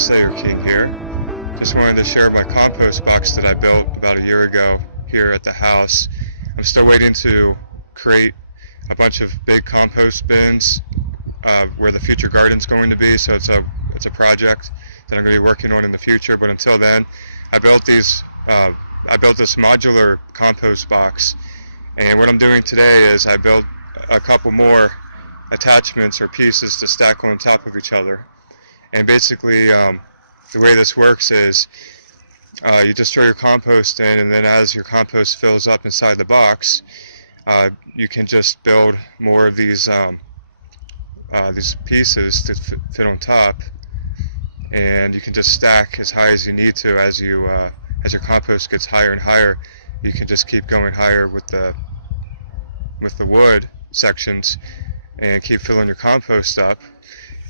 Slayer King here. Just wanted to share my compost box that I built about a year ago here at the house. I'm still waiting to create a bunch of big compost bins where the future garden's going to be, so it's a project that I'm going to be working on in the future. But until then, I built this modular compost box, and what I'm doing today is I built a couple more attachments or pieces to stack on top of each other. And basically the way this works is you just throw your compost in, and then as your compost fills up inside the box, you can just build more of these pieces to fit on top, and you can just stack as high as you need to. As your compost gets higher and higher, you can just keep going higher with the wood sections and keep filling your compost up.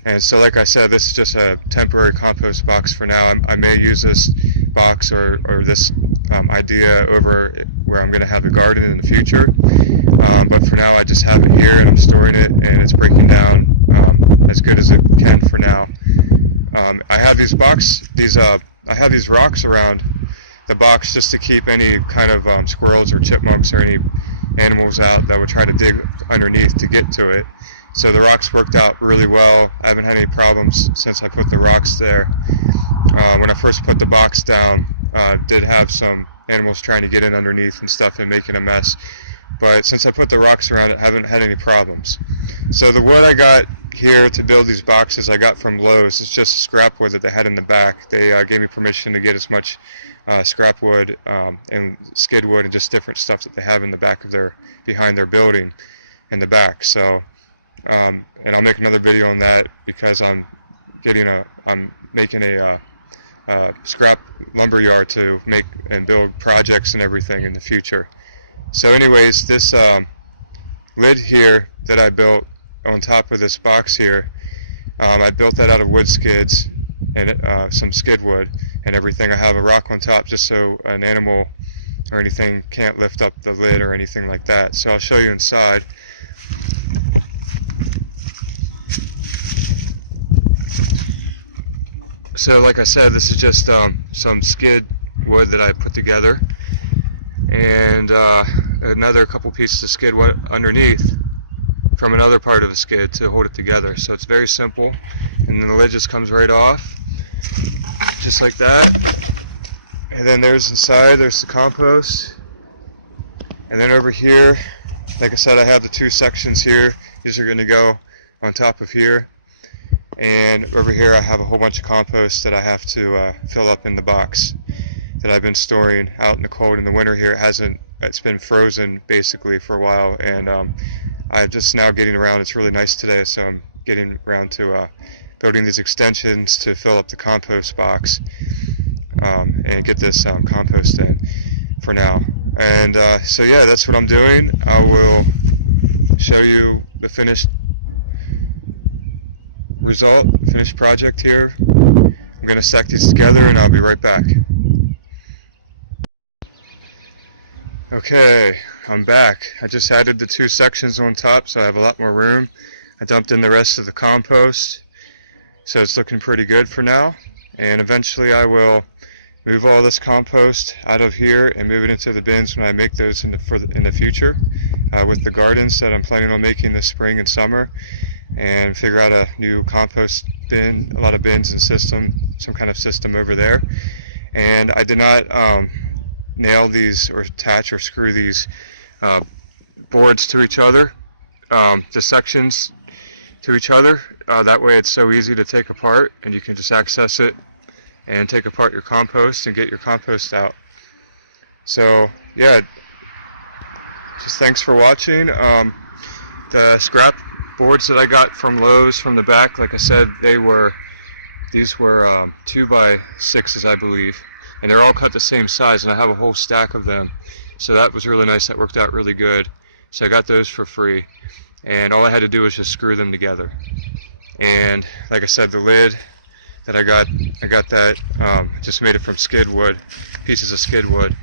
And so, like I said, this is just a temporary compost box for now. I may use this box or this idea over where I'm going to have a garden in the future. But for now, I just have it here, and I'm storing it, and it's breaking down as good as it can for now. I have these rocks around the box just to keep any kind of squirrels or chipmunks or any animals out that would try to dig underneath to get to it. So the rocks worked out really well. I haven't had any problems since I put the rocks there. When I first put the box down, did have some animals trying to get in underneath and stuff and making a mess. But since I put the rocks around it, I haven't had any problems. So the wood I got here to build these boxes I got from Lowe's. It's just scrap wood that they had in the back. They gave me permission to get as much scrap wood and skid wood and just different stuff that they have in the back of behind their building in the back. So and I'll make another video on that because I'm making a scrap lumber yard to make and build projects and everything in the future. So anyways, this lid here that I built on top of this box here, I built that out of wood skids and some skid wood and everything. I have a rock on top just so an animal or anything can't lift up the lid or anything like that. So I'll show you inside. So like I said, this is just some skid wood that I put together, and another couple pieces of skid wood underneath from another part of the skid to hold it together. So it's very simple, and then the lid just comes right off, just like that. And then there's the compost. And then over here, like I said, I have the two sections here. These are going to go on top of here. And over here I have a whole bunch of compost that I have to fill up in the box that I've been storing out in the cold in the winter here. It's been frozen basically for a while, and I'm just now getting around. It's really nice today, so I'm getting around to building these extensions to fill up the compost box and get this compost in for now. And so yeah, that's what I'm doing. I will show you the finished project here. I'm going to stack these together and I'll be right back. Okay, I'm back. I just added the two sections on top, so I have a lot more room. I dumped in the rest of the compost, so it's looking pretty good for now. And eventually I will move all this compost out of here and move it into the bins when I make those in the future with the gardens that I'm planning on making this spring and summer, and figure out a new compost bin, a lot of bins and some kind of system over there. And I did not nail these or attach or screw these boards to each other, the sections to each other. That way it's so easy to take apart, and you can just access it and take apart your compost and get your compost out. So yeah, just thanks for watching. The scrap boards that I got from Lowe's from the back, like I said, these were 2x6s, I believe, and they're all cut the same size, and I have a whole stack of them. So that was really nice. That worked out really good. So I got those for free, and all I had to do was just screw them together. And like I said, the lid that I got that just made it from skid wood, pieces of skid wood,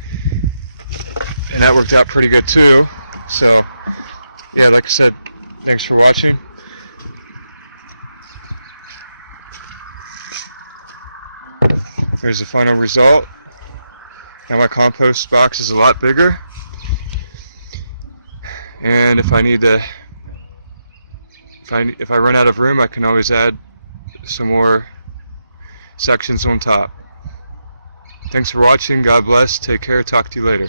and that worked out pretty good too. So yeah, like I said, thanks for watching. There's the final result. Now my compost box is a lot bigger, and if I need to, if I run out of room, I can always add some more sections on top. Thanks for watching. God bless. Take care. Talk to you later.